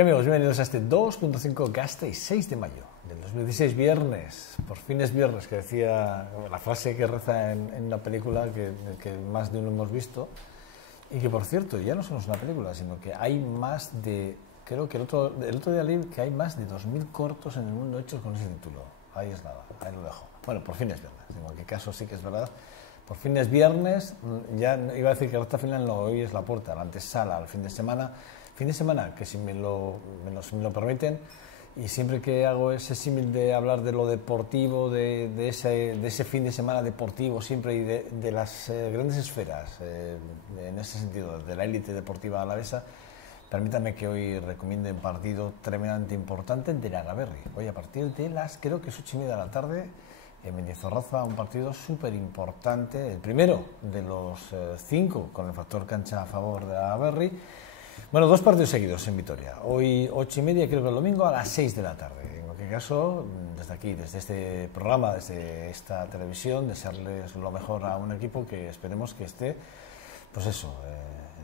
¿Qué amigos? Bienvenidos a este 2.5 Gasteiz 6 de mayo del 2016, viernes. Por fin es viernes, que decía la frase que reza en la película que más de uno hemos visto. Y que, por cierto, ya no solo es una película, sino que hay más de... Creo que el otro día leí que hay más de 2.000 cortos en el mundo hechos con ese título. Ahí es nada, ahí lo dejo. Bueno, por fin es viernes. En cualquier caso sí que es verdad. Por fin es viernes. Ya iba a decir que la recta final no, hoy es la puerta, la antesala al fin de semana. Fin de semana que si me lo permiten, y siempre que hago ese símil de hablar de lo deportivo, de ese fin de semana deportivo siempre, y de las grandes esferas, en ese sentido, de la élite deportiva alavesa, permítame que hoy recomiende un partido tremendamente importante de Agaberri. Hoy a partir de las, creo que es 8:30 de la tarde, en Mendizorroza, un partido súper importante, el primero de los 5 con el factor cancha a favor de Agaberri. Bueno, 2 partidos seguidos en Vitoria. Hoy 8:30, creo que el domingo a las 6 de la tarde. En cualquier caso, desde aquí, desde este programa, desde esta televisión, desearles lo mejor a un equipo que esperemos que esté, pues eso,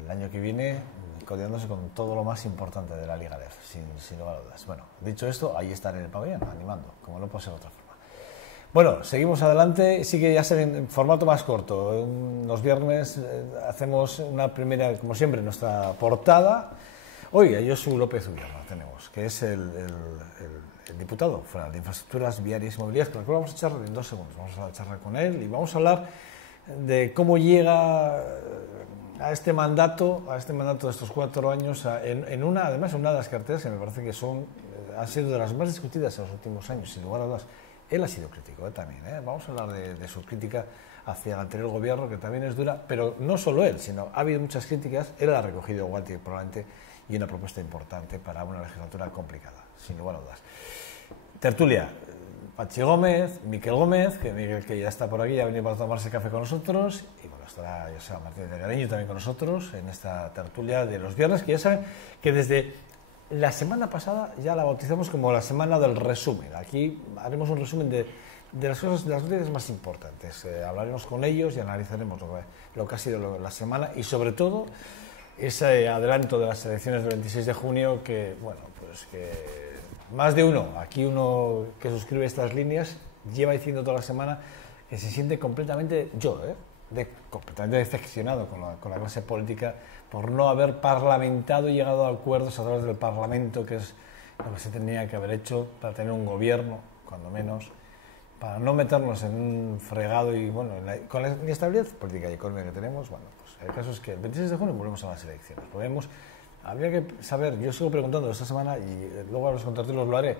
el año que viene, codeándose con todo lo más importante de la Liga DEF, sin lugar a dudas. Bueno, dicho esto, ahí estaré en el pabellón, animando, como no puede ser de otra forma. Bueno, seguimos adelante, sí que ya será en formato más corto. Los viernes hacemos una primera, como siempre, nuestra portada. Hoy a Josu López Ubierna tenemos, que es el diputado federal de Infraestructuras Viarias y Movilidad, con el cual vamos a charlar en 2 segundos. Vamos a charlar con él y vamos a hablar de cómo llega a este mandato de estos 4 años, además en una de las carteras que me parece que han sido de las más discutidas en los últimos años, sin lugar a dudas. Él ha sido crítico también, Vamos a hablar de su crítica hacia el anterior gobierno, que también es dura, pero no solo él, sino ha habido muchas críticas. Él ha recogido guante probablemente, y una propuesta importante para una legislatura complicada, sin lugar a dudas. Tertulia, Pachi Gómez, Miquel Gómez, que ya está por aquí, ya ha venido para tomarse café con nosotros, y bueno, estará Joseba Martínez de Gareño también con nosotros en esta tertulia de los viernes, que ya saben que desde la semana pasada ya la bautizamos como la semana del resumen. Aquí haremos un resumen de las cosas, de las noticias más importantes. Hablaremos con ellos y analizaremos lo que ha sido la semana, y sobre todo ese adelanto de las elecciones del 26 de junio que, bueno, pues que más de uno, aquí uno que suscribe estas líneas, lleva diciendo toda la semana que se siente completamente, completamente decepcionado con la clase política por no haber parlamentado y llegado a acuerdos a través del Parlamento, que es lo que se tenía que haber hecho para tener un gobierno, cuando menos, para no meternos en un fregado y, bueno, con la inestabilidad política y económica que tenemos. Bueno, pues el caso es que el 26 de junio volvemos a las elecciones. Habría que saber, yo sigo preguntando esta semana y luego a los contratos lo haré,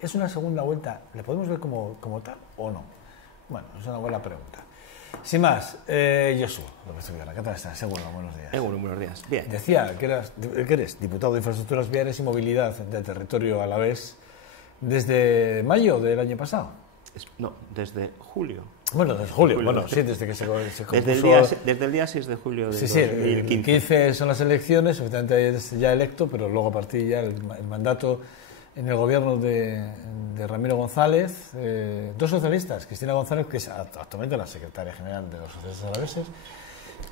¿es una segunda vuelta? ¿Le podemos ver como tal o no? Bueno, es una buena pregunta. Sin más, Josu López Ubierna, ¿qué tal estás? Seguro, buenos días. Bueno, buenos días. Bien. Decía que eres diputado de Infraestructuras Viarias y Movilidad del territorio alavés desde mayo del año pasado. No, desde julio. Bueno, desde julio. Bueno, sí, desde que se compuso... Desde el día 6 de julio de 2015. El 15 son las elecciones, efectivamente es ya electo, pero luego a partir ya el mandato en el gobierno de Ramiro González, 2 socialistas, Cristina González, que es actualmente la secretaria general de los socialistas alaveses,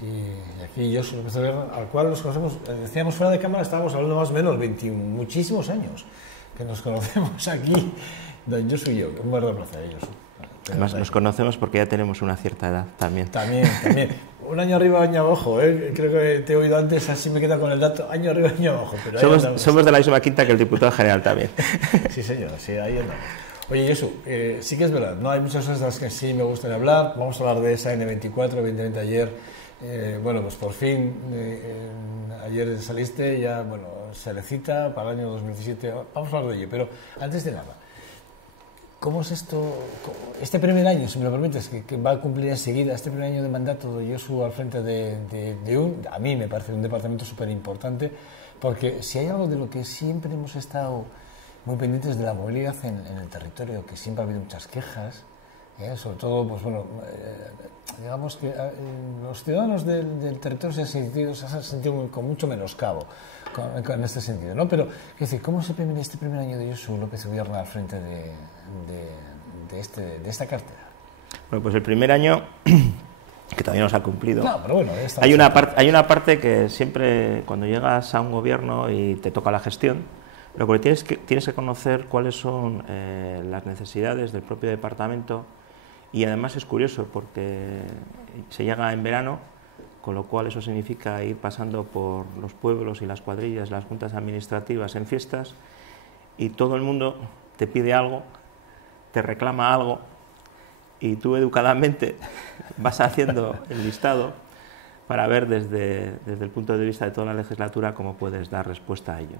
y aquí Josu López Ubierna, al cual nos conocemos, decíamos fuera de cámara, estábamos hablando más o menos 21, muchísimos años que nos conocemos aquí, don Josu y yo. Un buen placer, Josu. Además nos conocemos porque ya tenemos una cierta edad también. También. Un año arriba, año abajo, Creo que te he oído antes, así me queda con el dato, año arriba, año abajo. Pero somos de la misma quinta que el diputado general también. Sí, señor, sí, ahí andamos. Oye, Josu, sí que es verdad, no hay muchas cosas de las que sí me gustaría hablar. Vamos a hablar de esa N24, evidentemente ayer, bueno, pues por fin, ayer saliste, ya, bueno, se le cita para el año 2017, vamos a hablar de ello, pero antes de nada, ¿cómo es esto, este primer año, si me lo permites, que va a cumplir enseguida, este primer año de mandato de Josu al frente de a mí me parece un departamento súper importante, porque si hay algo de lo que siempre hemos estado muy pendientes de la movilidad en el territorio, que siempre ha habido muchas quejas, sobre todo, pues bueno, digamos que los ciudadanos del territorio se han sentido con mucho menoscabo en este sentido, ¿no? Pero, es decir, ¿cómo se premia este primer año de Josu López Ubierna al frente de esta cartera? Bueno, pues el primer año, que todavía no se ha cumplido. No, pero bueno, hay una parte que siempre, cuando llegas a un gobierno y te toca la gestión, Lo que tienes que conocer cuáles son las necesidades del propio departamento, y además es curioso porque se llega en verano, con lo cual eso significa ir pasando por los pueblos y las cuadrillas, las juntas administrativas en fiestas, y todo el mundo te pide algo, te reclama algo, y tú educadamente vas haciendo el listado para ver desde el punto de vista de toda la legislatura cómo puedes dar respuesta a ello.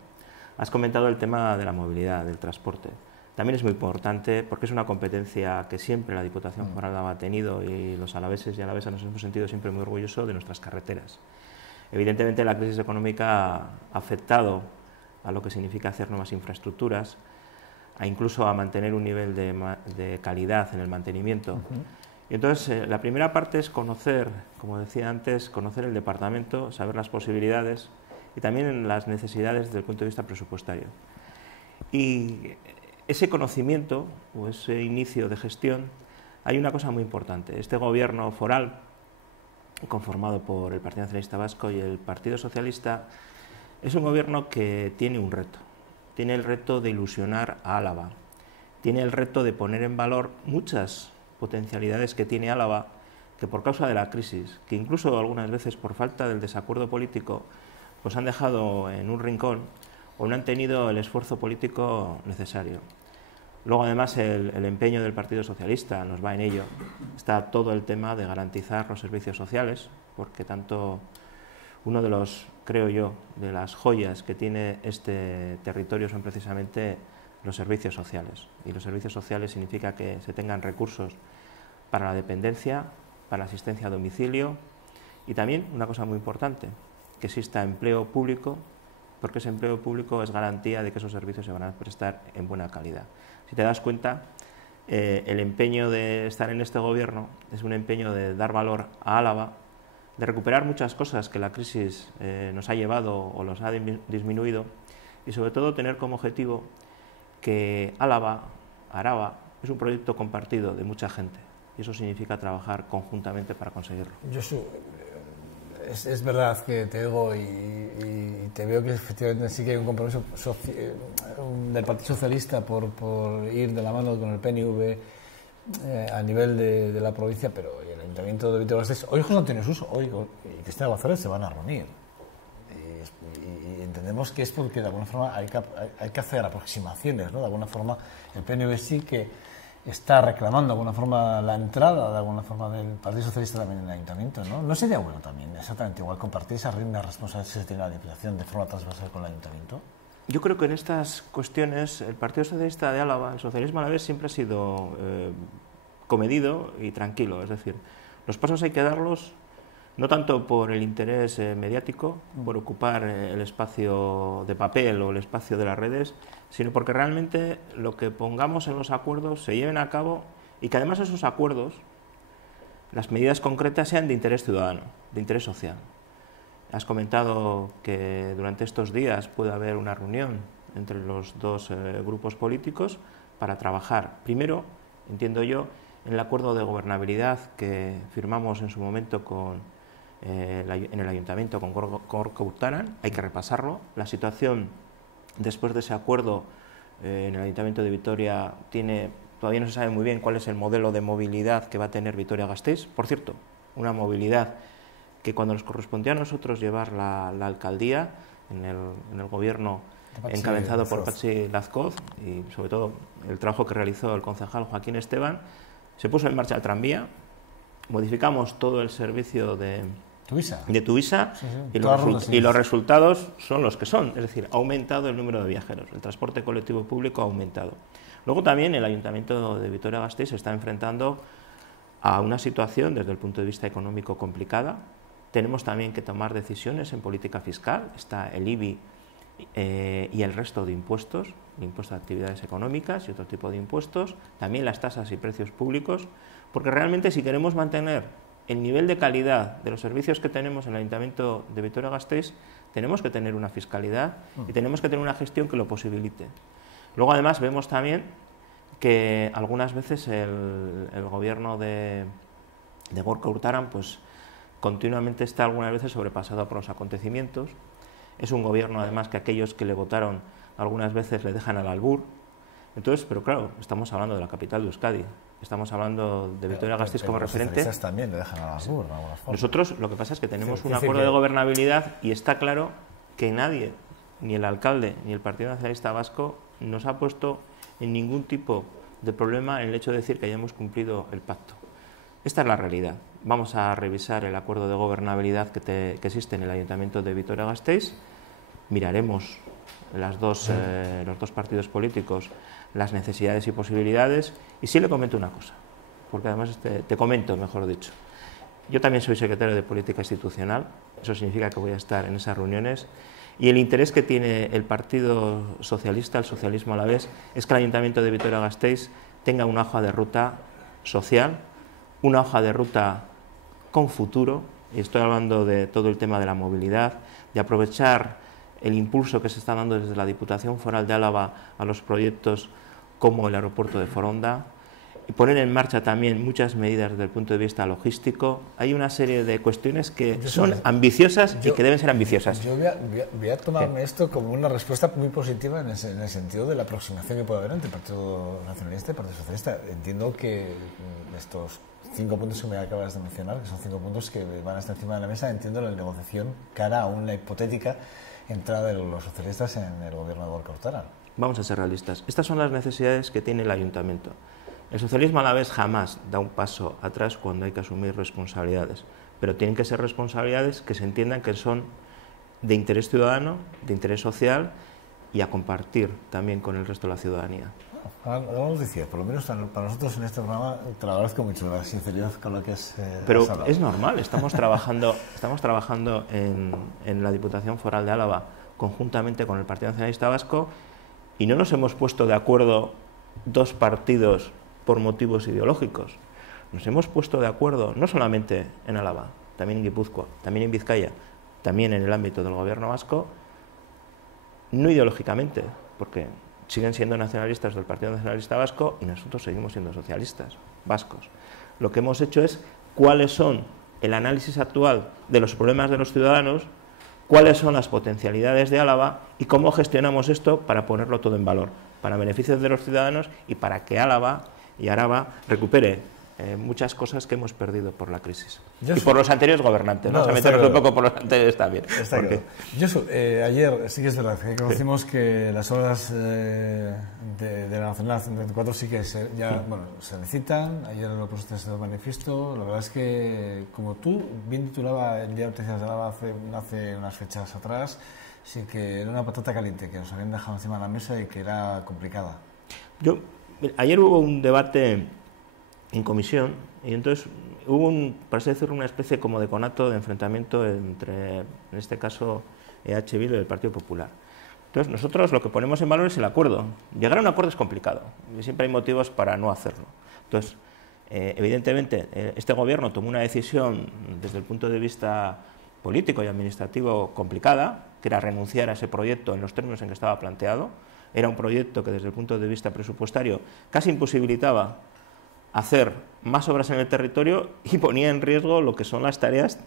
Has comentado el tema de la movilidad, del transporte. También es muy importante porque es una competencia que siempre la Diputación Foral de Álava ha tenido, y los alaveses y alavesas nos hemos sentido siempre muy orgullosos de nuestras carreteras. Evidentemente la crisis económica ha afectado a lo que significa hacer nuevas infraestructuras, incluso a mantener un nivel de calidad en el mantenimiento. Y entonces la primera parte es conocer, como decía antes, conocer el departamento, saber las posibilidades y también las necesidades desde el punto de vista presupuestario. Y ese conocimiento o ese inicio de gestión, hay una cosa muy importante. Este gobierno foral, conformado por el Partido Nacionalista Vasco y el Partido Socialista, es un gobierno que tiene un reto. Tiene el reto de ilusionar a Álava. Tiene el reto de poner en valor muchas potencialidades que tiene Álava, que por causa de la crisis, que incluso algunas veces por falta del desacuerdo político, pues han dejado en un rincón o no han tenido el esfuerzo político necesario. Luego, además, el empeño del Partido Socialista nos va en ello. Está todo el tema de garantizar los servicios sociales, porque tanto uno de los, creo yo, de las joyas que tiene este territorio son precisamente los servicios sociales. Y los servicios sociales significa que se tengan recursos para la dependencia, para la asistencia a domicilio, y también una cosa muy importante, que exista empleo público, porque ese empleo público es garantía de que esos servicios se van a prestar en buena calidad. Si te das cuenta, el empeño de estar en este gobierno es un empeño de dar valor a Álava, de recuperar muchas cosas que la crisis nos ha llevado o los ha disminuido, y sobre todo tener como objetivo que Álava, Araba, es un proyecto compartido de mucha gente, y eso significa trabajar conjuntamente para conseguirlo. Josu, es verdad que te oigo y te veo que efectivamente sí que hay un compromiso del Partido Socialista por ir de la mano con el PNV a nivel de la provincia, pero el Ayuntamiento de Vitoria-Gasteiz, hoy José Antonio Suso, hoy y Cristina González se van a reunir. Y entendemos que es porque de alguna forma hay que hacer aproximaciones, ¿no? De alguna forma el PNV sí que está reclamando de alguna forma la entrada de alguna forma del Partido Socialista también en el Ayuntamiento, ¿no? ¿No sería bueno también exactamente igual compartir esas riendas responsabilidades que tiene la Diputación de forma transversal con el Ayuntamiento? Yo creo que en estas cuestiones el Partido Socialista de Álava, el socialismo alavés, siempre ha sido comedido y tranquilo. Es decir, los pasos hay que darlos no tanto por el interés mediático, por ocupar el espacio de papel o el espacio de las redes, sino porque realmente lo que pongamos en los acuerdos se lleven a cabo y que además esos acuerdos, las medidas concretas, sean de interés ciudadano, de interés social. Has comentado que durante estos días puede haber una reunión entre los dos grupos políticos para trabajar, primero, entiendo yo, en el acuerdo de gobernabilidad que firmamos en su momento en el Ayuntamiento con Gorka Urtaran. Hay que repasarlo. La situación después de ese acuerdo en el Ayuntamiento de Vitoria todavía no se sabe muy bien cuál es el modelo de movilidad que va a tener Vitoria-Gasteiz. Por cierto, una movilidad que cuando nos correspondía a nosotros llevar la alcaldía en el gobierno encabezado por Patxi Lazcoz, y sobre todo el trabajo que realizó el concejal Joaquín Esteban, se puso en marcha el tranvía, modificamos todo el servicio de Tuisa, sí, y los resultados son los que son, es decir, ha aumentado el número de viajeros, el transporte colectivo público ha aumentado. Luego también el Ayuntamiento de Vitoria-Gasteiz se está enfrentando a una situación desde el punto de vista económico complicada. Tenemos también que tomar decisiones en política fiscal, está el IBI y el resto de impuestos, el impuesto de actividades económicas y otro tipo de impuestos, también las tasas y precios públicos, porque realmente si queremos mantener el nivel de calidad de los servicios que tenemos en el Ayuntamiento de Vitoria-Gasteiz, tenemos que tener una fiscalidad y tenemos que tener una gestión que lo posibilite. Luego, además, vemos también que algunas veces el gobierno de Gorka Urtaran pues, continuamente está algunas veces sobrepasado por los acontecimientos es un gobierno además que aquellos que le votaron algunas veces le dejan al albur. Entonces, pero claro, estamos hablando de la capital de Euskadi, estamos hablando de Vitoria-Gasteiz como referente. Los también le dejan al albur, Nosotros lo que pasa es que tenemos un acuerdo de gobernabilidad y está claro que nadie, ni el alcalde ni el Partido Nacionalista Vasco, nos ha puesto en ningún tipo de problema en el hecho de decir que hayamos cumplido el pacto. Esta es la realidad. Vamos a revisar el acuerdo de gobernabilidad que existe en el Ayuntamiento de Vitoria-Gasteiz, miraremos los dos partidos políticos las necesidades y posibilidades, y sí le comento una cosa, porque además te comento, mejor dicho. Yo también soy secretario de Política Institucional, eso significa que voy a estar en esas reuniones, y el interés que tiene el Partido Socialista, el socialismo alavés, es que el Ayuntamiento de Vitoria-Gasteiz tenga una hoja de ruta social, una hoja de ruta con futuro, y estoy hablando de todo el tema de la movilidad, de aprovechar el impulso que se está dando desde la Diputación Foral de Álava a los proyectos como el aeropuerto de Foronda, y poner en marcha también muchas medidas desde el punto de vista logístico. Hay una serie de cuestiones que son ambiciosas y que deben ser ambiciosas. Yo voy a tomarme esto como una respuesta muy positiva en el sentido de la aproximación que puede haber entre el Partido Nacionalista y el Partido Socialista. Entiendo que estos 5 puntos que me acabas de mencionar, que son 5 puntos que van a estar encima de la mesa, entiendo la negociación cara a una hipotética entrada de los socialistas en el gobierno de Gorka Urtaran. Vamos a ser realistas. Estas son las necesidades que tiene el ayuntamiento. El socialismo alavés jamás da un paso atrás cuando hay que asumir responsabilidades, pero tienen que ser responsabilidades que se entiendan que son de interés ciudadano, de interés social y a compartir también con el resto de la ciudadanía. Vamos a decir, por lo menos para nosotros en este programa, te lo agradezco mucho la sinceridad con la que has Pero hablado. es normal, estamos trabajando en la Diputación Foral de Álava conjuntamente con el Partido Nacionalista Vasco y no nos hemos puesto de acuerdo dos partidos por motivos ideológicos. Nos hemos puesto de acuerdo no solamente en Álava, también en Guipúzcoa, también en Vizcaya, también en el ámbito del gobierno vasco, no ideológicamente, porque siguen siendo nacionalistas del Partido Nacionalista Vasco y nosotros seguimos siendo socialistas vascos. Lo que hemos hecho es cuáles son el análisis actual de los problemas de los ciudadanos, cuáles son las potencialidades de Álava y cómo gestionamos esto para ponerlo todo en valor, para beneficios de los ciudadanos y para que Álava y Araba recupere muchas cosas que hemos perdido por la crisis. Y por los anteriores gobernantes, ¿no? Se meternos un poco por los anteriores también. Ayer sí que es verdad que conocimos que las obras de la Nacional 134 sí que se licitan. Ayer lo pusiste en el manifiesto. La verdad es que, como tú bien titulaba el Día de Noticias de Álava hace unas fechas atrás, sí que era una patata caliente que nos habían dejado encima de la mesa y que era complicada. Ayer hubo un debate en comisión y entonces hubo para así decirlo, una especie como de conato de enfrentamiento entre, en este caso, EH Bildu y el Partido Popular. Entonces nosotros lo que ponemos en valor es el acuerdo. Llegar a un acuerdo es complicado y siempre hay motivos para no hacerlo. Entonces, evidentemente, este gobierno tomó una decisión desde el punto de vista político y administrativo complicada, que era renunciar a ese proyecto en los términos en que estaba planteado. Era un proyecto que desde el punto de vista presupuestario casi imposibilitaba hacer más obras en el territorio y ponía en riesgo lo que son las tareas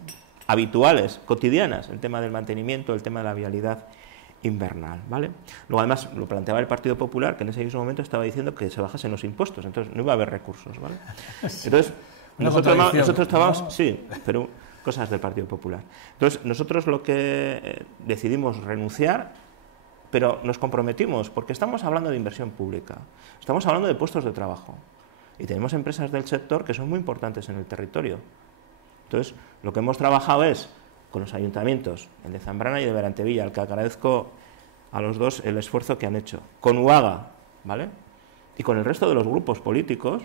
habituales, cotidianas, el tema del mantenimiento, el tema de la vialidad invernal, ¿vale? Luego además lo planteaba el Partido Popular, que en ese mismo momento estaba diciendo que se bajasen los impuestos, entonces no iba a haber recursos, ¿vale? Entonces nosotros estábamos, ¿no? Sí, pero cosas del Partido Popular. Entonces nosotros lo que decidimos renunciar, pero nos comprometimos, porque estamos hablando de inversión pública, estamos hablando de puestos de trabajo. Y tenemos empresas del sector que son muy importantes en el territorio. Entonces, lo que hemos trabajado es con los ayuntamientos, el de Zambrana y el de Berantevilla, al que agradezco a los dos el esfuerzo que han hecho, con UAGA, ¿vale? Y con el resto de los grupos políticos,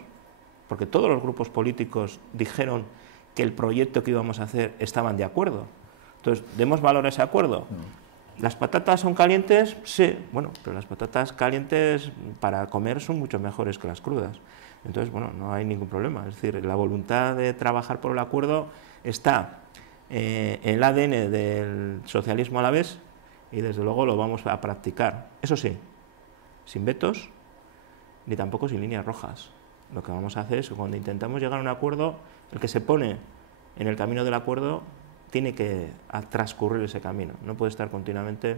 porque todos los grupos políticos dijeron que el proyecto que íbamos a hacer estaban de acuerdo. Entonces, demos valor a ese acuerdo. ¿Las patatas son calientes? Sí, bueno, pero las patatas calientes para comer son mucho mejores que las crudas. Entonces, bueno, no hay ningún problema. Es decir, la voluntad de trabajar por el acuerdo está en el ADN del socialismo alavés y desde luego lo vamos a practicar. Eso sí, sin vetos ni tampoco sin líneas rojas. Lo que vamos a hacer es que cuando intentamos llegar a un acuerdo, el que se pone en el camino del acuerdo tiene que transcurrir ese camino, no puede estar continuamente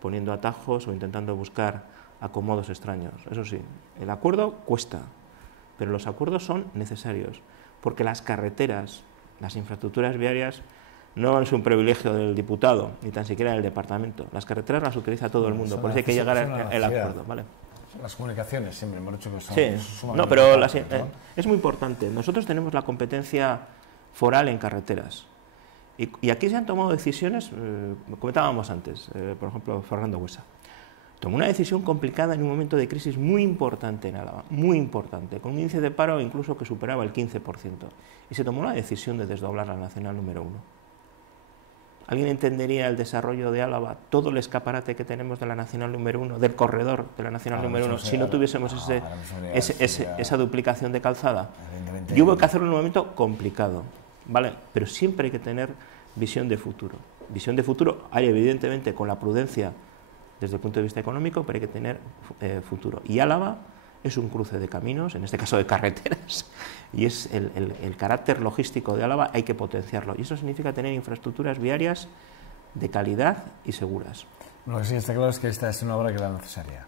poniendo atajos o intentando buscar acomodos extraños. Eso sí, el acuerdo cuesta, pero los acuerdos son necesarios, porque las carreteras, las infraestructuras viarias, no es un privilegio del diputado, ni tan siquiera del departamento. Las carreteras las utiliza todo el mundo, por eso hay que llegar al acuerdo, ¿vale? Las comunicaciones siempre hemos dicho que son... Sí, no, pero es muy importante. Nosotros tenemos la competencia foral en carreteras. Y aquí se han tomado decisiones, comentábamos antes, por ejemplo, Fernando Buesa. Tomó una decisión complicada en un momento de crisis muy importante en Álava, muy importante, con un índice de paro incluso que superaba el 15%. Y se tomó la decisión de desdoblar la Nacional número 1. ¿Alguien entendería el desarrollo de Álava, todo el escaparate que tenemos de la Nacional número 1, del corredor de la Nacional número 1, si no tuviésemos esa duplicación de calzada? Y hubo que hacerlo en un momento complicado, ¿vale? Pero siempre hay que tener visión de futuro. Visión de futuro hay evidentemente con la prudencia desde el punto de vista económico, pero hay que tener futuro. Y Álava es un cruce de caminos, en este caso de carreteras, y es el carácter logístico de Álava hay que potenciarlo. Y eso significa tener infraestructuras viarias de calidad y seguras. Lo que sí está claro es que esta es una obra que era necesaria.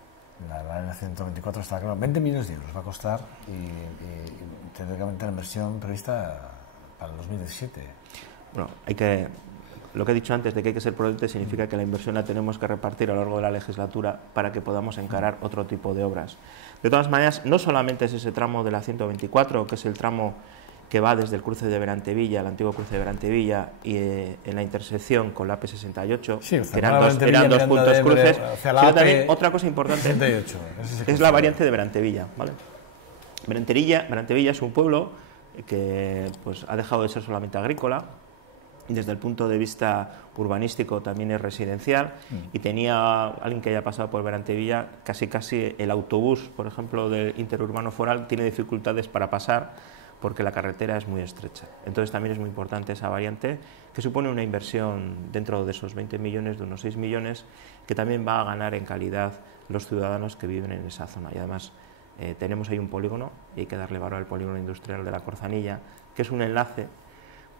La 124 está claro. 20 millones de euros va a costar y teóricamente la inversión prevista para el 2017. Bueno, lo que he dicho antes de que hay que ser prudente significa que la inversión la tenemos que repartir a lo largo de la legislatura para que podamos encarar otro tipo de obras. De todas maneras, no solamente es ese tramo de la 124, que es el tramo que va desde el cruce de Berantevilla, el antiguo cruce de Berantevilla, y en la intersección con la AP68, sí, que eran dos puntos cruces, sino también otra cosa importante 68, es la variante de Berantevilla, ¿vale? Berantevilla es un pueblo que pues, ha dejado de ser solamente agrícola. Desde el punto de vista urbanístico también es residencial y tenía alguien que haya pasado por Berantevilla, casi el autobús, por ejemplo, del interurbano foral tiene dificultades para pasar porque la carretera es muy estrecha. Entonces también es muy importante esa variante que supone una inversión dentro de esos 20 millones, de unos 6 millones, que también va a ganar en calidad los ciudadanos que viven en esa zona. Y además tenemos ahí un polígono y hay que darle valor al polígono industrial de la Corzanilla, que es un enlace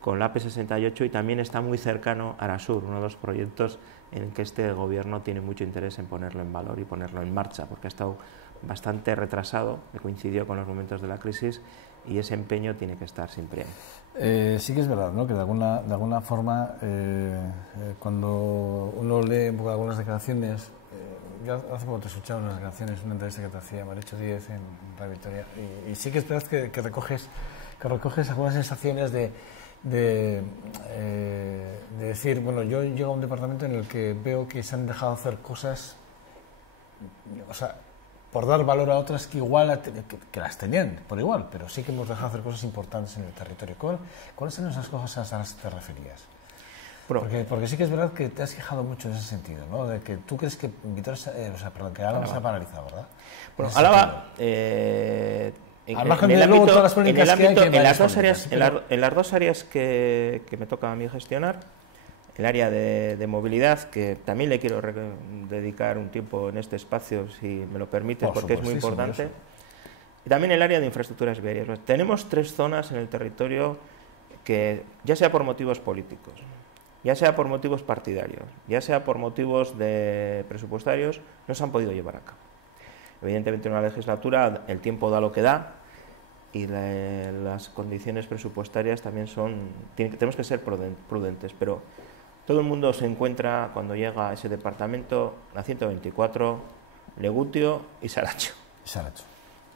con la AP68 y también está muy cercano a Arasur, uno de los proyectos en el que este gobierno tiene mucho interés en ponerlo en valor y ponerlo en marcha, porque ha estado bastante retrasado, que coincidió con los momentos de la crisis, y ese empeño tiene que estar siempre ahí. Sí que es verdad, ¿no? Que de alguna forma, cuando uno lee un poco algunas declaraciones, yo hace poco te escuchaba unas declaraciones, una entrevista que te hacía Maricho Díez en Radio Victoria, y sí que es verdad que recoges algunas sensaciones de decir, bueno, yo llego a un departamento en el que veo que se han dejado hacer cosas, o sea, por dar valor a otras que igual que las tenían por igual, pero sí que hemos dejado hacer cosas importantes en el territorio. ¿Cuáles son esas cosas a las que te referías? Porque sí que es verdad que te has quejado mucho en ese sentido, ¿no? De que tú crees que que Álava se ha paralizado, ¿verdad? Bueno, Álava... En las dos áreas que me toca a mí gestionar, el área de movilidad, que también le quiero dedicar un tiempo en este espacio, si me lo permite, porque es muy importante, y también el área de infraestructuras viarias. Tenemos 3 zonas en el territorio que, ya sea por motivos políticos, ya sea por motivos partidarios, ya sea por motivos presupuestarios, no se han podido llevar a cabo. Evidentemente en una legislatura el tiempo da lo que da y las condiciones presupuestarias también tenemos que ser prudentes, pero todo el mundo se encuentra cuando llega a ese departamento, la 124, Legutio y Saracho.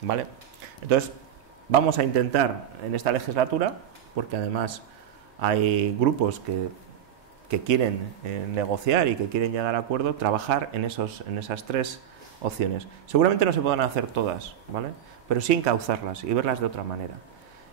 ¿Vale? Entonces vamos a intentar en esta legislatura, porque además hay grupos que quieren negociar y que quieren llegar a acuerdo, trabajar en esas 3 opciones. Seguramente no se podrán hacer todas, ¿vale? Pero sí encauzarlas y verlas de otra manera.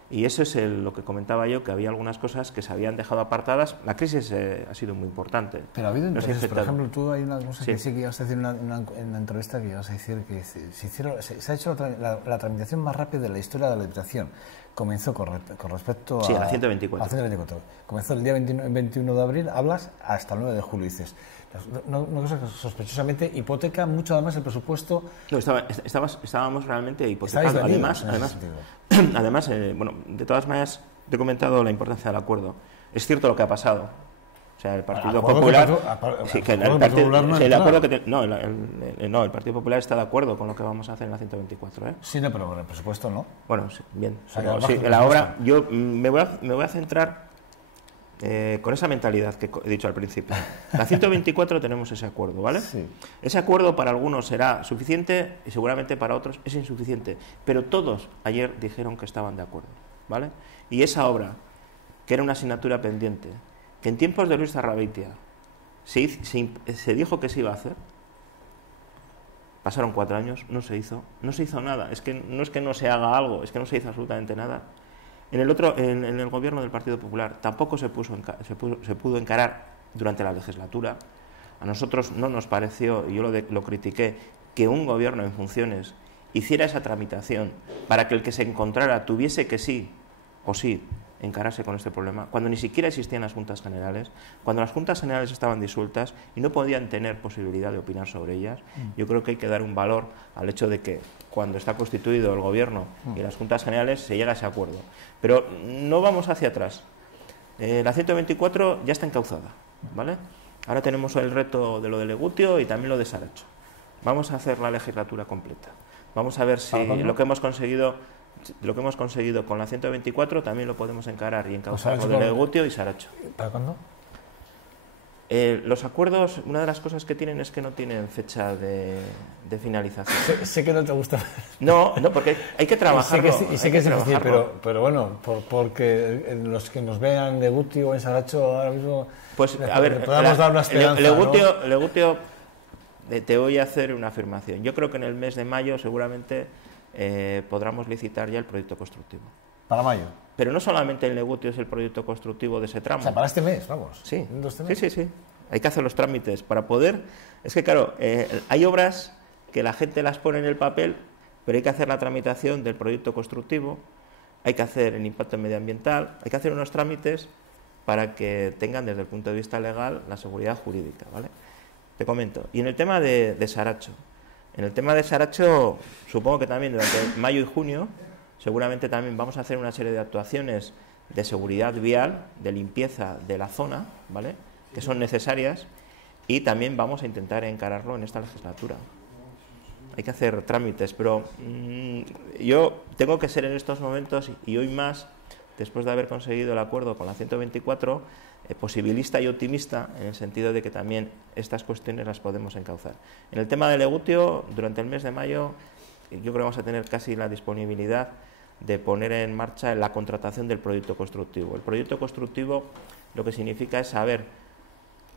Y eso es lo que comentaba yo, que había algunas cosas que se habían dejado apartadas. La crisis ha sido muy importante. Pero ha habido intereses, por ejemplo, tú hay una cosa que sí que ibas a decir en una entrevista, que ibas a decir que se ha hecho la tramitación más rápida de la historia de la Diputación. Comenzó con respecto a la 124. Comenzó el día 21 de abril, hablas hasta el 9 de julio, dices. Una cosa que sospechosamente hipoteca mucho además el presupuesto. No, estábamos realmente hipotecando. Además, bueno, de todas maneras, te he comentado la importancia del acuerdo. Es cierto lo que ha pasado. sea, el Partido Popular... No, el Partido Popular está de acuerdo con lo que vamos a hacer en la 124, ¿eh? Sí, no, pero con el presupuesto no. Bueno, sí, bien. O sea, en la obra yo me voy a centrar con esa mentalidad que he dicho al principio. La 124 tenemos ese acuerdo, ¿vale? Sí. Ese acuerdo para algunos será suficiente y seguramente para otros es insuficiente, pero todos ayer dijeron que estaban de acuerdo, ¿vale? Y esa obra, que era una asignatura pendiente, que en tiempos de Luis Zarrabeitia se dijo que se iba a hacer, pasaron 4 años, no se hizo nada. No es que no se haga algo, es que no se hizo absolutamente nada. En el gobierno del Partido Popular tampoco se pudo encarar durante la legislatura. A nosotros no nos pareció, y yo lo critiqué, que un gobierno en funciones hiciera esa tramitación para que el que se encontrara tuviese que sí o sí encararse con este problema, cuando ni siquiera existían las Juntas Generales, cuando las Juntas Generales estaban disueltas y no podían tener posibilidad de opinar sobre ellas. Yo creo que hay que dar un valor al hecho de que cuando está constituido el Gobierno y las Juntas Generales se llega a ese acuerdo. Pero no vamos hacia atrás. La 124 ya está encauzada, ¿vale? Ahora tenemos el reto de lo de Legutio y también lo de Saracho. Vamos a hacer la legislatura completa. Vamos a ver si lo que hemos conseguido con la 124 también lo podemos encarar y encauzar con lo de Legutio y Saracho. ¿Para cuándo? Los acuerdos, una de las cosas que tienen es que no tienen fecha de finalización. Sé que no te gusta. No, porque hay que trabajarlo. Sé que es difícil, pero bueno, porque los que nos vean Legutio o en Saracho ahora mismo, pues a ver, podamos dar una esperanza. Legutio, te voy a hacer una afirmación. Yo creo que en el mes de mayo seguramente podremos licitar ya el proyecto constructivo. Para mayo. Pero no solamente el Legutio es el proyecto constructivo de ese tramo. O sea, para este mes, vamos. Sí, este mes. Sí. Hay que hacer los trámites para poder... Es que, claro, hay obras que la gente las pone en el papel, pero hay que hacer la tramitación del proyecto constructivo, hay que hacer el impacto medioambiental, hay que hacer unos trámites para que tengan, desde el punto de vista legal, la seguridad jurídica, ¿vale? Te comento. Y en el tema de Saracho. En el tema de Saracho, supongo que también durante mayo y junio, seguramente también vamos a hacer una serie de actuaciones de seguridad vial, de limpieza de la zona, ¿vale?, que son necesarias, y también vamos a intentar encararlo en esta legislatura. Hay que hacer trámites, pero yo tengo que ser en estos momentos, y hoy más, después de haber conseguido el acuerdo con la 124, posibilista y optimista, en el sentido de que también estas cuestiones las podemos encauzar. En el tema de Legutio, durante el mes de mayo, yo creo que vamos a tener casi la disponibilidad de poner en marcha la contratación del proyecto constructivo. El proyecto constructivo lo que significa es saber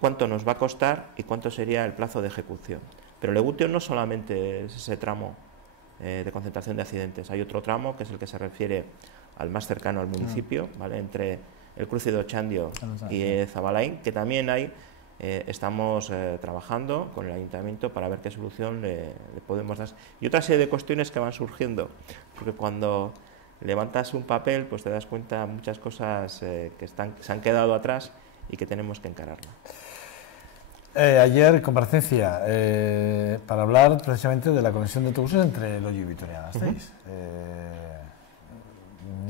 cuánto nos va a costar y cuánto sería el plazo de ejecución. Pero Legutio no solamente es ese tramo de concentración de accidentes, hay otro tramo que es el que se refiere al más cercano al municipio, ¿vale?, entre el cruce de Ochandio y Zabalain, que también estamos trabajando con el ayuntamiento para ver qué solución le podemos dar. Y otra serie de cuestiones que van surgiendo, porque cuando levantas un papel, pues te das cuenta de muchas cosas que se han quedado atrás y que tenemos que encararlo. Ayer, comparecencia para hablar precisamente de la conexión de autobuses entre Loyo y Vitoria-Gasteiz.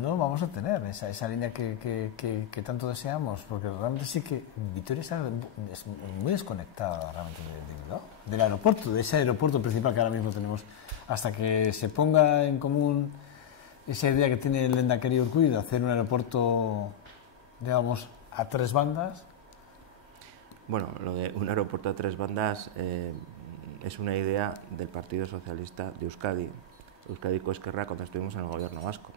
No vamos a tener esa línea que tanto deseamos, porque realmente sí que Vitoria es muy desconectada realmente de Bilbao, del aeropuerto, de ese aeropuerto principal que ahora mismo tenemos, hasta que se ponga en común esa idea que tiene el Lehendakari Urkullu de hacer un aeropuerto, digamos, a 3 bandas. Bueno, lo de un aeropuerto a 3 bandas es una idea del Partido Socialista de Euskadi, Euskadiko Ezkerra, cuando estuvimos en el gobierno vasco.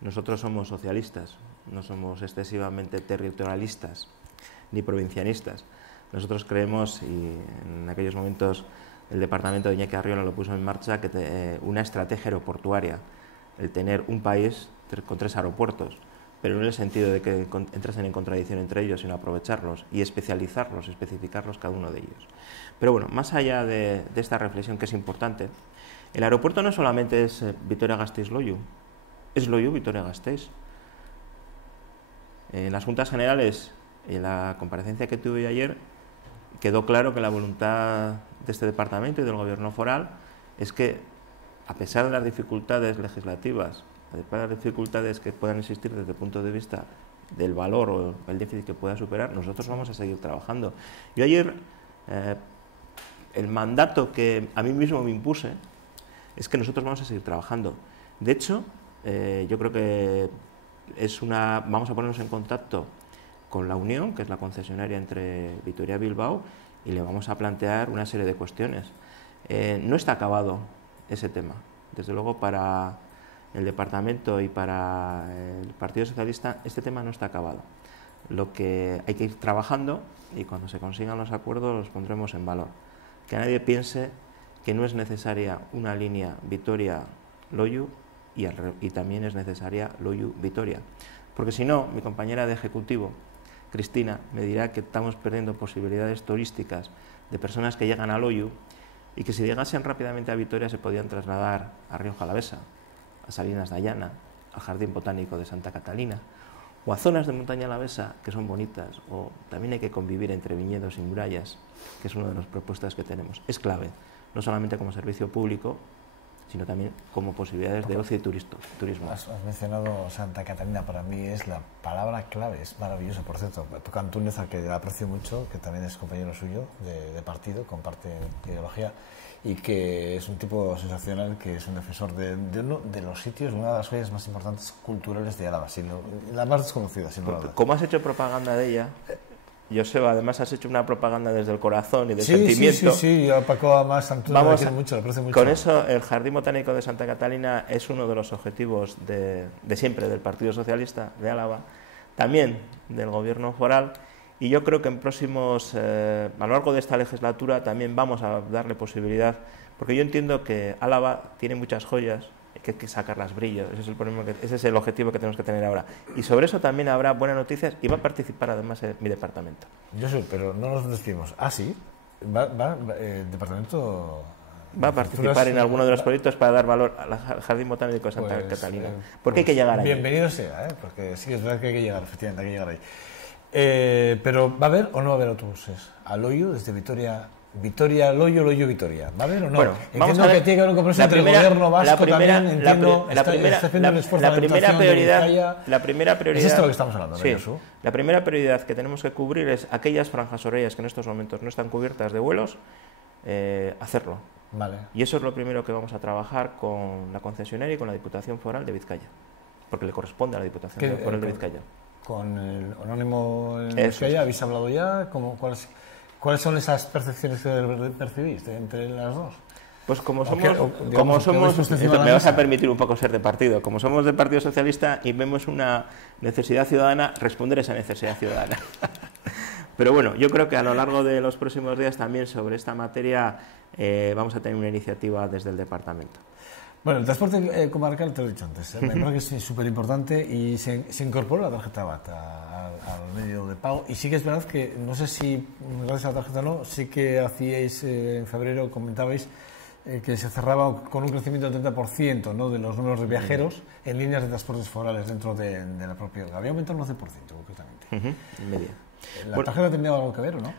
Nosotros somos socialistas, no somos excesivamente territorialistas ni provincianistas. Nosotros creemos, y en aquellos momentos el departamento de Iñaki Arriola lo puso en marcha, que una estrategia aeroportuaria, el tener un país con 3 aeropuertos, pero no en el sentido de que entrasen en contradicción entre ellos, sino aprovecharlos y especializarlos, especificarlos cada uno de ellos. Pero bueno, más allá de esta reflexión, que es importante, el aeropuerto no solamente es Vitoria-Gasteiz-Loiu, es Loiu-Vitoria-Gasteiz. En las Juntas Generales, en la comparecencia que tuve ayer, quedó claro que la voluntad de este departamento y del gobierno foral es que, a pesar de las dificultades legislativas, a pesar de las dificultades que puedan existir desde el punto de vista del valor o el déficit que pueda superar, nosotros vamos a seguir trabajando. Yo ayer, el mandato que a mí mismo me impuse es que nosotros vamos a seguir trabajando. De hecho, yo creo que vamos a ponernos en contacto con la Unión, que es la concesionaria entre Vitoria-Bilbao, y le vamos a plantear una serie de cuestiones. No está acabado ese tema. Desde luego, para el departamento y para el Partido Socialista, este tema no está acabado. Lo que hay que ir trabajando, y cuando se consigan los acuerdos los pondremos en valor. Que nadie piense que no es necesaria una línea Vitoria-Loiu y también es necesaria Loiu-Vitoria. Porque si no, mi compañera de ejecutivo, Cristina, me dirá que estamos perdiendo posibilidades turísticas de personas que llegan a Loiu y que si llegasen rápidamente a Vitoria se podían trasladar a Rioja Alavesa, a Salinas de Ayana, al Jardín Botánico de Santa Catalina, o a zonas de montaña alavesa que son bonitas, o también hay que convivir entre viñedos y murallas, que es una de las propuestas que tenemos. Es clave, no solamente como servicio público, sino también como posibilidades de ocio y turismo. Has mencionado Santa Catalina, para mí es la palabra clave, es maravilloso, por cierto. Toca Antúnez, al que aprecio mucho, que también es compañero suyo de partido, comparte ideología, y que es un tipo sensacional, que es un defensor de uno de los sitios, una de las joyas más importantes culturales de Álava, la más desconocida, sin duda. ¿Cómo has hecho propaganda de ella? Joseba, además has hecho una propaganda desde el corazón y del sentimiento. Sí, yo a Paco además Antúnez lo aprecio mucho. Con eso, el Jardín Botánico de Santa Catalina es uno de los objetivos de siempre del Partido Socialista de Álava, también del Gobierno foral, y yo creo que en próximos, a lo largo de esta legislatura, también vamos a darle posibilidad, porque yo entiendo que Álava tiene muchas joyas, que hay que sacarlas brillo, ese es el objetivo que tenemos que tener ahora. Y sobre eso también habrá buenas noticias y va a participar además mi departamento. Yo sé, pero no nos despedimos. Ah, sí, el departamento va a participar en alguno de los proyectos para dar valor al Jardín Botánico de Santa Catalina. Porque hay que llegar ahí. Bienvenido sea, porque sí es verdad que hay que llegar, efectivamente, hay que llegar ahí. Pero ¿va a haber o no va a haber autobuses a Loiu desde Vitoria, Loiu, Vitoria? ¿Va a haber o no? Bueno, entiendo que tiene que haber un compromiso entre el gobierno vasco también, entiendo, está haciendo un esfuerzo la primera prioridad, ¿Es esto lo que estamos hablando? Sí, la primera prioridad que tenemos que cubrir es aquellas franjas horarias que en estos momentos no están cubiertas de vuelos, hacerlo. Vale. Y eso es lo primero que vamos a trabajar con la concesionaria y con la Diputación Foral de Vizcaya, porque le corresponde a la Diputación Foral de Vizcaya. Con el anónimo en Vizcaya, ¿habéis hablado ya? ¿Cuáles son esas percepciones que percibís entre las dos? Pues como somos, me vas a permitir un poco ser de partido, como somos del Partido Socialista y vemos una necesidad ciudadana, responder a esa necesidad ciudadana. Pero bueno, yo creo que a lo largo de los próximos días también sobre esta materia vamos a tener una iniciativa desde el departamento. Bueno, el transporte comarcal, te lo he dicho antes, me parece que es súper importante y se incorpora la tarjeta VAT al medio de pago. Y sí que es verdad que, no sé si gracias a la tarjeta o no, sí que hacíais en febrero, comentabais que se cerraba con un crecimiento del 30%, ¿no?, de los números de viajeros en líneas de transportes forales dentro de la propia. Había aumentado un 11% concretamente. Media. ¿La tarjeta tenía algo que ver o no?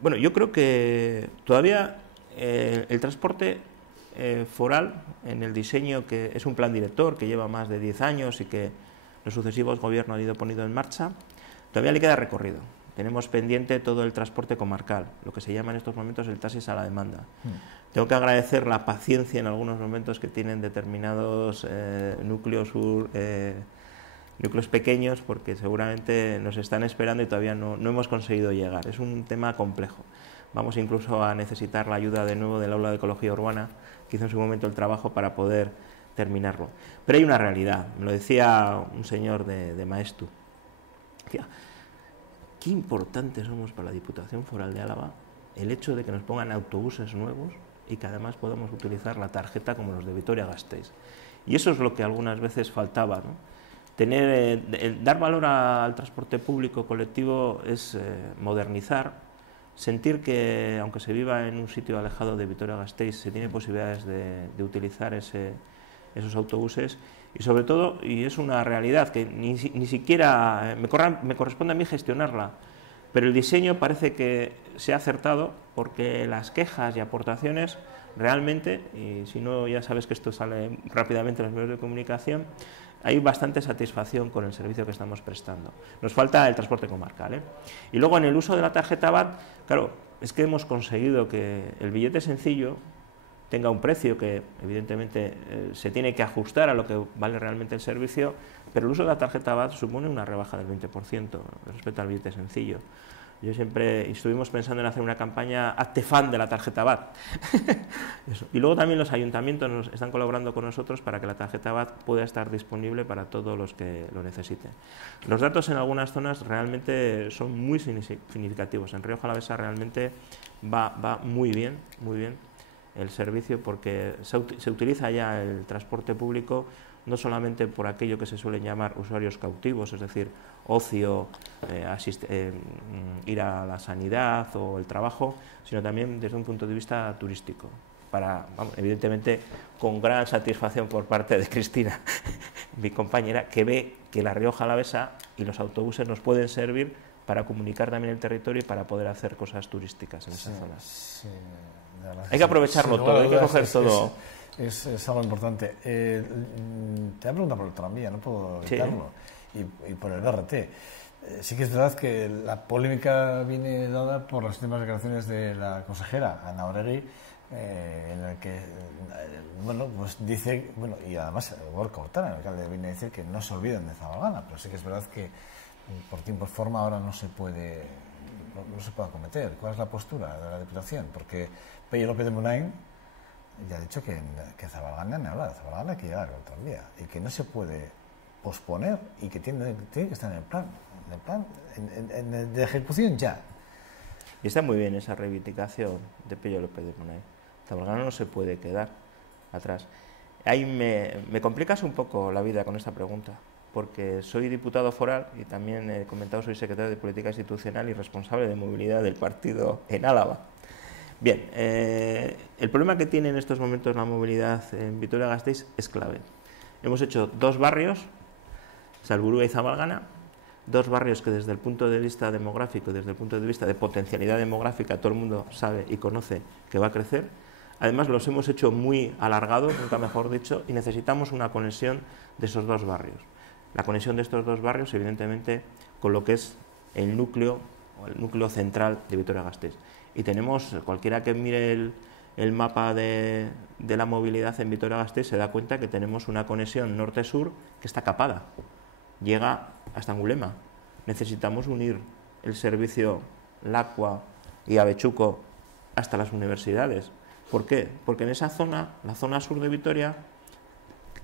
Bueno, yo creo que todavía el transporte foral, en el diseño, que es un plan director que lleva más de 10 años y que los sucesivos gobiernos han ido poniendo en marcha, todavía le queda recorrido. Tenemos pendiente todo el transporte comarcal, lo que se llama en estos momentos el taxis a la demanda. Tengo que agradecer la paciencia en algunos momentos que tienen determinados núcleos pequeños, porque seguramente nos están esperando y todavía no hemos conseguido llegar. Es un tema complejo. Vamos incluso a necesitar la ayuda de nuevo del Aula de Ecología Urbana, que hizo en su momento el trabajo para poder terminarlo. Pero hay una realidad, me lo decía un señor de Maestu. Decía, qué importante somos para la Diputación Foral de Álava el hecho de que nos pongan autobuses nuevos y que además podamos utilizar la tarjeta como los de Vitoria-Gasteiz. Y eso es lo que algunas veces faltaba, ¿no? Dar valor al transporte público colectivo es modernizar, sentir que, aunque se viva en un sitio alejado de Vitoria-Gasteiz, se tiene posibilidades de utilizar esos autobuses y, sobre todo, y es una realidad que ni siquiera me corresponde a mí gestionarla, pero el diseño parece que se ha acertado, porque las quejas y aportaciones realmente, y si no ya sabes que esto sale rápidamente en los medios de comunicación, hay bastante satisfacción con el servicio que estamos prestando. Nos falta el transporte comarcal, ¿eh? Y luego en el uso de la tarjeta VAT, claro, es que hemos conseguido que el billete sencillo tenga un precio que evidentemente se tiene que ajustar a lo que vale realmente el servicio, pero el uso de la tarjeta VAT supone una rebaja del 20% respecto al billete sencillo. Yo siempre estuvimos pensando en hacer una campaña hazte fan de la tarjeta VAT. Eso. Y luego también los ayuntamientos están colaborando con nosotros para que la tarjeta VAT pueda estar disponible para todos los que lo necesiten. Los datos en algunas zonas realmente son muy significativos. En Rioja Alavesa realmente va muy bien el servicio, porque se utiliza ya el transporte público no solamente por aquello que se suelen llamar usuarios cautivos, es decir, ocio, ir a la sanidad o el trabajo, sino también desde un punto de vista turístico, evidentemente con gran satisfacción por parte de Cristina, mi compañera, que ve que la Rioja Alavesa y los autobuses nos pueden servir para comunicar también el territorio y para poder hacer cosas turísticas en esas zonas. Sí, hay que aprovecharlo todo, hay que coger todo. Es algo importante. Te voy a preguntar por el tranvía, no puedo evitarlo, y por el BRT. Sí que es verdad que la polémica viene dada por las últimas declaraciones de la consejera, Ana Oregi, en el que, pues dice, y además Gorka Hurtado, el alcalde, viene a decir que no se olviden de Zabalgana, pero sí que es verdad que por tiempo y forma ahora no se puede acometer. ¿Cuál es la postura de la Diputación? Porque Pello López de Munain ya ha dicho que Zabalgana no habla, Zabalgana hay que llegar al tranvía y que no se puede posponer y que tiene que estar en el plan de ejecución ya. Y está muy bien esa reivindicación de Pello López de Munain. Zabalgana no se puede quedar atrás. Ahí me complicas un poco la vida con esta pregunta, porque soy diputado foral y también he comentado, soy secretario de Política Institucional y responsable de movilidad del partido en Álava. Bien, el problema que tiene en estos momentos la movilidad en Vitoria-Gasteiz es clave. Hemos hecho 2 barrios, Salburua y Zabalgana, 2 barrios que desde el punto de vista demográfico y desde el punto de vista de potencialidad demográfica todo el mundo sabe y conoce que va a crecer. Además los hemos hecho muy alargados, nunca mejor dicho, y necesitamos una conexión de esos 2 barrios. La conexión de estos 2 barrios, evidentemente, con lo que es el núcleo central de Vitoria-Gasteiz. Y tenemos, cualquiera que mire el mapa de la movilidad en Vitoria-Gasteiz se da cuenta que tenemos una conexión norte-sur que está capada, llega hasta Angulema. Necesitamos unir el servicio Lacua y Avechuco hasta las universidades. ¿Por qué? Porque en esa zona, la zona sur de Vitoria,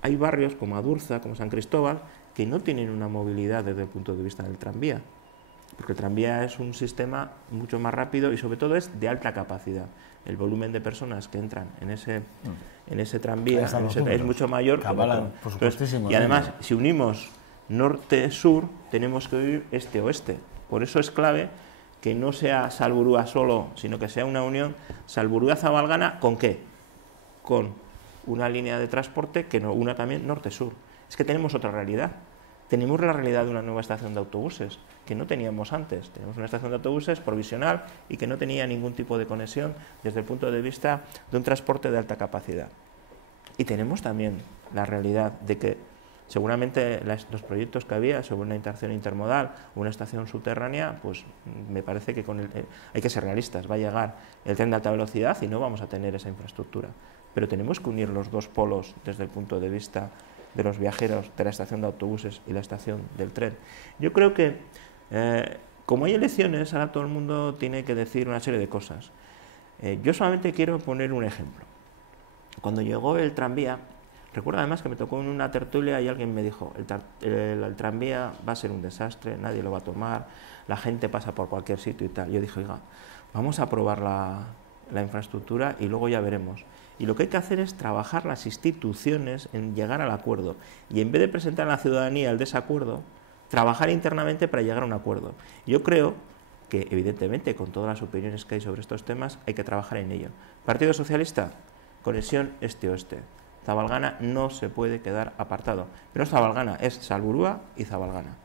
hay barrios como Adurza, como San Cristóbal, que no tienen una movilidad desde el punto de vista del tranvía, porque el tranvía es un sistema mucho más rápido y sobre todo es de alta capacidad. El volumen de personas que entran en ese tranvía es mucho mayor. Y además, si unimos norte-sur, tenemos que unir este-oeste. Por eso es clave que no sea Salburua solo, sino que sea una unión Salburua-Zabalgana, ¿con qué? Con una línea de transporte que una también norte-sur. Es que tenemos otra realidad. Tenemos la realidad de una nueva estación de autobuses que no teníamos antes. Tenemos una estación de autobuses provisional y que no tenía ningún tipo de conexión desde el punto de vista de un transporte de alta capacidad. Y tenemos también la realidad de que seguramente los proyectos que había sobre una estación intermodal o una estación subterránea, pues me parece que hay que ser realistas. Va a llegar el tren de alta velocidad y no vamos a tener esa infraestructura. Pero tenemos que unir los 2 polos desde el punto de vista de los viajeros de la estación de autobuses y la estación del tren. Yo creo que, como hay elecciones, ahora todo el mundo tiene que decir una serie de cosas. Yo solamente quiero poner un ejemplo. Cuando llegó el tranvía, recuerdo además que me tocó en una tertulia y alguien me dijo, el tranvía va a ser un desastre, nadie lo va a tomar, la gente pasa por cualquier sitio y tal. Yo dije, oiga, vamos a probar la infraestructura y luego ya veremos. Y lo que hay que hacer es trabajar las instituciones en llegar al acuerdo. Y en vez de presentar a la ciudadanía el desacuerdo, trabajar internamente para llegar a un acuerdo. Yo creo que, evidentemente, con todas las opiniones que hay sobre estos temas, hay que trabajar en ello. Partido Socialista, conexión este-oeste. Zabalgana no se puede quedar apartado. Pero no es Zabalgana, es Salburua y Zabalgana.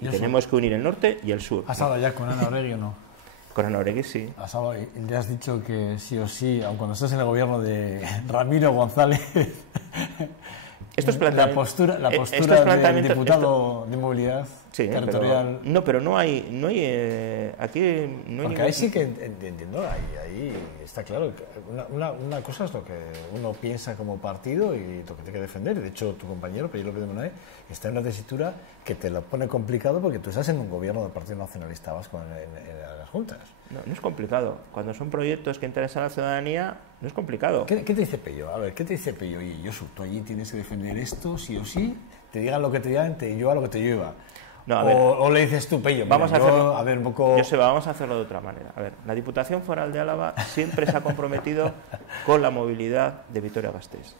Y tenemos que unir el norte y el sur. ¿Has hablado ya con Ana Oregi o no? Con Ana Oregi sí. Le has dicho que sí o sí, aun cuando estés en el gobierno de Ramiro González, La postura del diputado de movilidad territorial. Pero no hay aquí no hay. Porque ahí sí que entiendo, ahí está claro. Una cosa es lo que uno piensa como partido y lo que tiene que defender. De hecho, tu compañero, Pedro López de Munain, está en una tesitura que te lo pone complicado porque tú estás en un gobierno del Partido Nacionalista Vasco en las juntas. No es complicado. Cuando son proyectos que interesan a la ciudadanía, no es complicado. ¿Qué te dice Pello? A ver, ¿qué te dice Pello? Y Josu, tú allí tienes que defender esto, sí o sí, te digan lo que te digan, te lleva lo que te lleva. No, a ver, o le dices tú, Pello, vamos a hacerlo, un poco... Joseba, vamos a hacerlo de otra manera. A ver, la Diputación Foral de Álava siempre se ha comprometido con la movilidad de Vitoria-Gasteiz.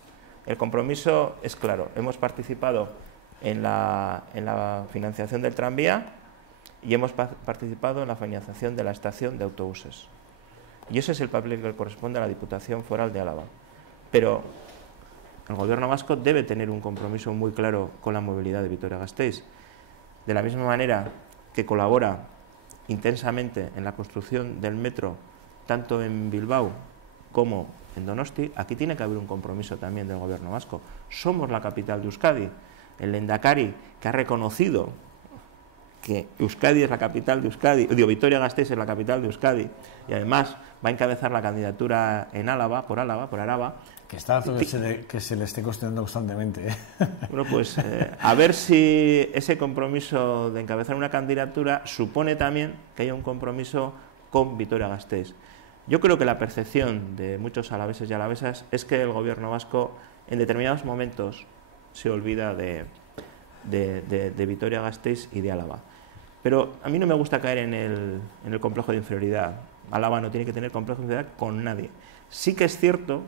El compromiso es claro. Hemos participado en la financiación del tranvía y hemos participado en la financiación de la estación de autobuses. Y ese es el papel que le corresponde a la Diputación Foral de Álava. Pero el Gobierno vasco debe tener un compromiso muy claro con la movilidad de Vitoria-Gasteiz. De la misma manera que colabora intensamente en la construcción del metro, tanto en Bilbao como en Donosti, aquí tiene que haber un compromiso también del Gobierno vasco. Somos la capital de Euskadi. El Lehendakari, que ha reconocido que Euskadi es la capital de Euskadi, Vitoria-Gasteiz es la capital de Euskadi, y además va a encabezar la candidatura en Álava, por Araba. Que está que se le esté cuestionando constantemente. Bueno, pues a ver si ese compromiso de encabezar una candidatura supone también que haya un compromiso con Vitoria-Gasteiz. Yo creo que la percepción de muchos alaveses y alavesas es que el Gobierno vasco en determinados momentos se olvida de Vitoria-Gasteiz y de Álava. Pero a mí no me gusta caer en el complejo de inferioridad. Álava no tiene que tener complejo de inferioridad con nadie. Sí que es cierto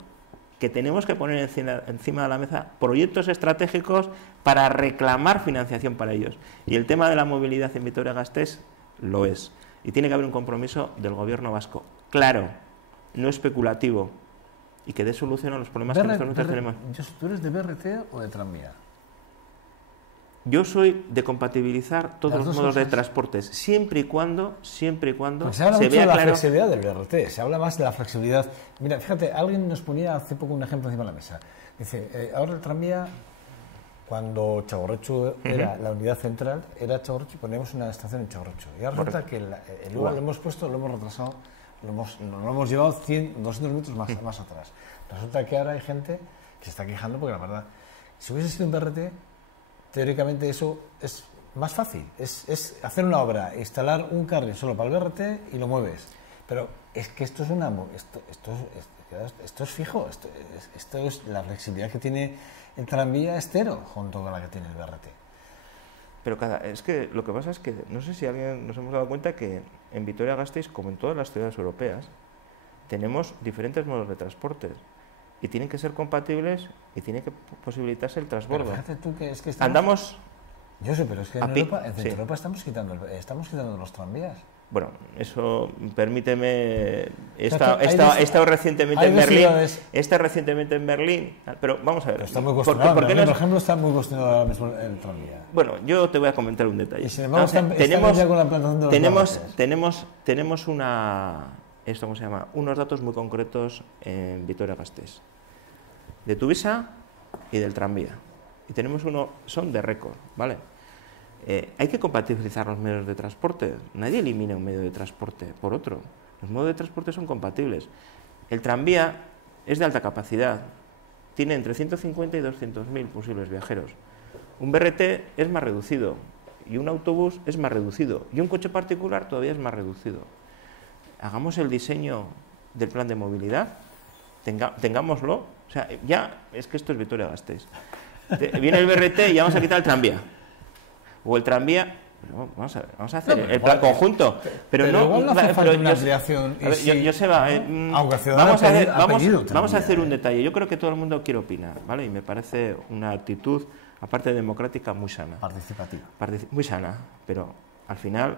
que tenemos que poner encima de la mesa proyectos estratégicos para reclamar financiación para ellos. Y el tema de la movilidad en Vitoria-Gasteiz lo es. Y tiene que haber un compromiso del Gobierno vasco, claro, no especulativo, y que dé solución a los problemas que nosotros tenemos. ¿Tú eres de BRT o de tranvía? Yo soy de compatibilizar todos los modos de transportes, siempre y cuando pues se habla se mucho vea de la claro. Flexibilidad del BRT, se habla más de la flexibilidad. Mira, fíjate, alguien nos ponía hace poco un ejemplo encima de la mesa. Dice, ahora el tranvía, cuando Txagorretxu era la unidad central, era Txagorretxu y poníamos una estación en Txagorretxu. Y ahora resulta que el lugar lo hemos puesto, lo hemos retrasado, lo hemos llevado 100, 200 metros más atrás. Resulta que ahora hay gente que se está quejando porque la verdad, si hubiese sido un BRT, teóricamente eso es más fácil, es hacer una obra, instalar un carril solo para el BRT y lo mueves. Pero es que esto es fijo, esto es la flexibilidad que tiene el tranvía es cero junto con la que tiene el BRT. Pero es que lo que pasa es que no sé si alguien nos hemos dado cuenta que en Vitoria-Gasteiz, como en todas las ciudades europeas, tenemos diferentes modos de transporte. Y tienen que ser compatibles y tiene que posibilitarse el transbordo. Pero fíjate tú que es que andamos... Yo sé, pero es que en Europa estamos quitando los tranvías. Bueno, eso, permíteme... He estado recientemente en Berlín. He estado recientemente en Berlín. Pero vamos a ver. Está muy cuestionado. Por ejemplo, está muy cuestionado ahora mismo el tranvía. Bueno, yo te voy a comentar un detalle. Y sin embargo, tenemos ya con la implantación de los tenemos ¿cómo se llama? Unos datos muy concretos en Vitoria-Gasteiz, de Tuvisa y del tranvía. Y tenemos son de récord, ¿vale? Hay que compatibilizar los medios de transporte. Nadie elimina un medio de transporte por otro. Los medios de transporte son compatibles. El tranvía es de alta capacidad. Tiene entre 150 y 200.000 posibles viajeros. Un BRT es más reducido. Y un autobús es más reducido. Y un coche particular todavía es más reducido. Hagamos el diseño del plan de movilidad, tengámoslo. O sea, ya es que esto es Vitoria-Gasteiz. Viene el BRT y ya vamos a quitar el tranvía. O el tranvía, vamos a hacer el plan conjunto. Pero no hace falta una ampliación. Vamos a hacer un detalle. Yo creo que todo el mundo quiere opinar, ¿vale? Y me parece una actitud, aparte de democrática, muy sana. Participativa. Muy sana, pero al final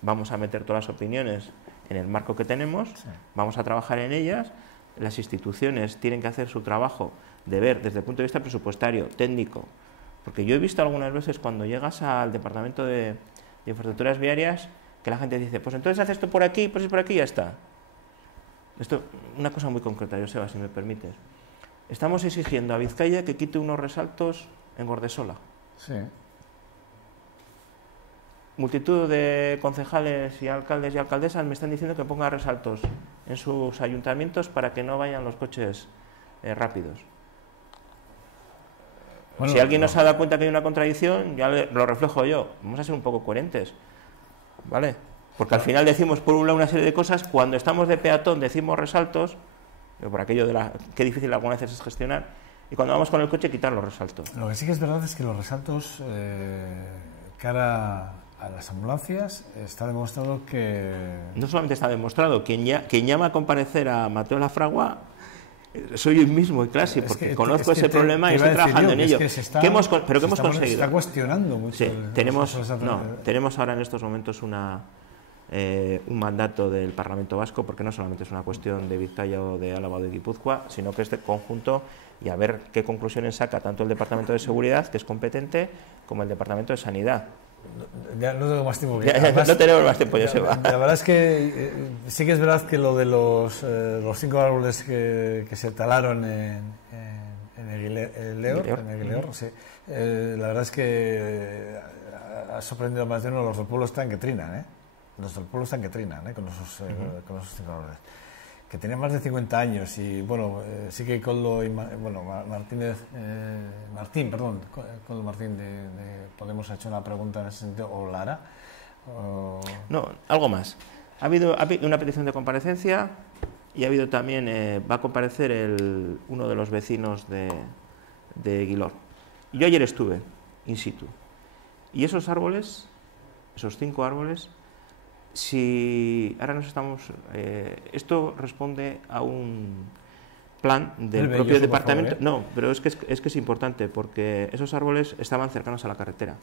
vamos a meter todas las opiniones en el marco que tenemos, vamos a trabajar en ellas, las instituciones tienen que hacer su trabajo de ver desde el punto de vista presupuestario, técnico, porque yo he visto algunas veces cuando llegas al departamento de infraestructuras viarias que la gente dice, pues entonces haces esto por aquí, pues es por aquí y ya está. Esto, una cosa muy concreta, Joseba, si me permites. Estamos exigiendo a Vizcaya que quite unos resaltos en Gordesola. Sí. Multitud de concejales y alcaldes y alcaldesas me están diciendo que ponga resaltos en sus ayuntamientos para que no vayan los coches rápidos. Bueno, si alguien no se ha dado cuenta que hay una contradicción, ya lo reflejo yo. Vamos a ser un poco coherentes, ¿vale? Porque al final decimos por un lado una serie de cosas, cuando estamos de peatón decimos resaltos, por aquello de qué difícil algunas veces es gestionar, y cuando vamos con el coche quitar los resaltos. Lo que sí que es verdad es que los resaltos cara a las ambulancias está demostrado que... No solamente está demostrado, quien llama a comparecer a Mateo Lafragua soy yo mismo y clase, porque conozco ese problema y estoy trabajando en ello. ¿Qué hemos conseguido? Se está cuestionando mucho. Sí, tenemos ahora en estos momentos un mandato del Parlamento Vasco, porque no solamente es una cuestión de Vizcaya o de Álava o de Guipúzcoa, sino que es de conjunto, y a ver qué conclusiones saca tanto el Departamento de Seguridad, que es competente, como el Departamento de Sanidad. Ya no tengo más tiempo. Además, no tenemos más tiempo, ya se va. La verdad es que sí que es verdad que lo de los 5 árboles que se talaron en Eguileor, sí, la verdad es que ha sorprendido más de uno. Los del pueblo están que trinan, Los del pueblo están que trinan, con esos 5 árboles. Que tenían más de 50 años y, bueno, sí que Coldo y Coldo Martín de Podemos ha hecho una pregunta en ese sentido, o Lara. No, algo más. Ha habido una petición de comparecencia y ha habido también, va a comparecer uno de los vecinos de Eguilor. Yo ayer estuve in situ y esos árboles, esos 5 árboles, si ahora nos estamos... esto responde a un plan del propio departamento... No, pero es que es importante, porque esos árboles estaban cercanos a la carretera.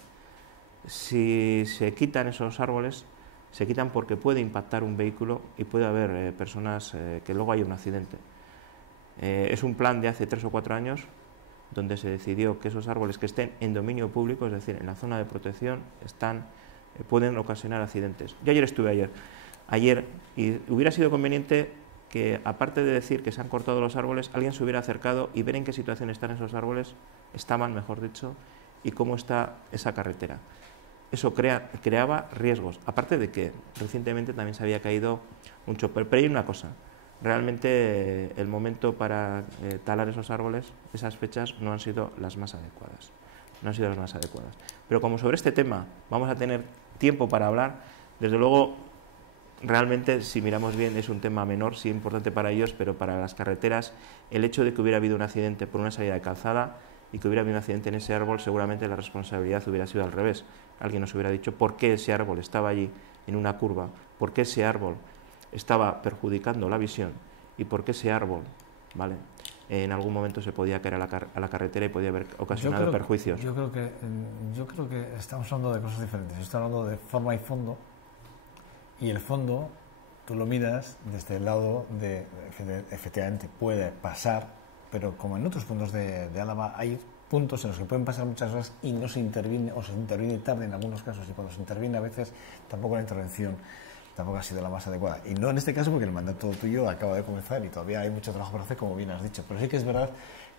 Si se quitan esos árboles, se quitan porque puede impactar un vehículo y puede haber personas que luego haya un accidente. Es un plan de hace 3 o 4 años, donde se decidió que esos árboles que estén en dominio público, es decir, en la zona de protección, pueden ocasionar accidentes. Yo ayer y hubiera sido conveniente que, aparte de decir que se han cortado los árboles, alguien se hubiera acercado y ver en qué situación están esos árboles, estaban, mejor dicho, y cómo está esa carretera. Eso creaba riesgos, aparte de que recientemente también se había caído un chopper. Pero hay una cosa, realmente el momento para talar esos árboles, esas fechas no han sido las más adecuadas. Pero como sobre este tema vamos a tener tiempo para hablar, desde luego, realmente, si miramos bien, es un tema menor, sí importante para ellos, pero para las carreteras, el hecho de que hubiera habido un accidente por una salida de calzada y que hubiera habido un accidente en ese árbol, seguramente la responsabilidad hubiera sido al revés. Alguien nos hubiera dicho por qué ese árbol estaba allí en una curva, por qué ese árbol estaba perjudicando la visión y por qué ese árbol, ¿vale?, en algún momento se podía caer a la carretera y podía haber ocasionado perjuicios. Yo creo que estamos hablando de cosas diferentes. Estoy hablando de forma y fondo, y el fondo tú lo miras desde el lado de que efectivamente puede pasar, pero como en otros puntos de Álava hay puntos en los que pueden pasar muchas cosas y no se interviene, o se interviene tarde en algunos casos, y cuando se interviene a veces tampoco la intervención tampoco ha sido la más adecuada. Y no en este caso, porque el mandato tuyo acaba de comenzar y todavía hay mucho trabajo por hacer, como bien has dicho. Pero sí que es verdad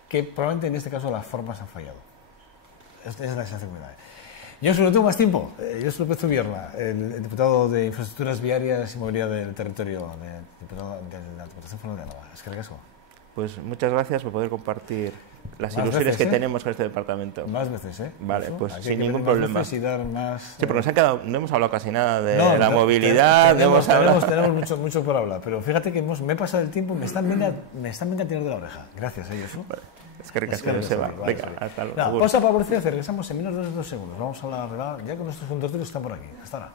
que probablemente en este caso las formas han fallado. Esa es la sensación que me da. Yo solo tengo más tiempo. Yo soy López Zubierla, el diputado de Infraestructuras Viarias y Movilidad del Territorio, diputado de la Diputación Foral de Álava. Es que recasco. Pues muchas gracias por poder compartir las ilusiones que tenemos con este departamento. Más veces, Vale, eso, pues sin ningún problema. Y dar más, sí, porque no hemos hablado casi nada de la movilidad. Tenemos mucho por hablar, pero fíjate que me he pasado el tiempo, me están viendo a tirar de la oreja. Gracias a ellos. Vale. Es que recascado se va. Venga, hasta luego. Pausa para publicidad, regresamos en menos de 2 segundos. Vamos a hablar, ya con nuestros conductores están por aquí. Hasta ahora.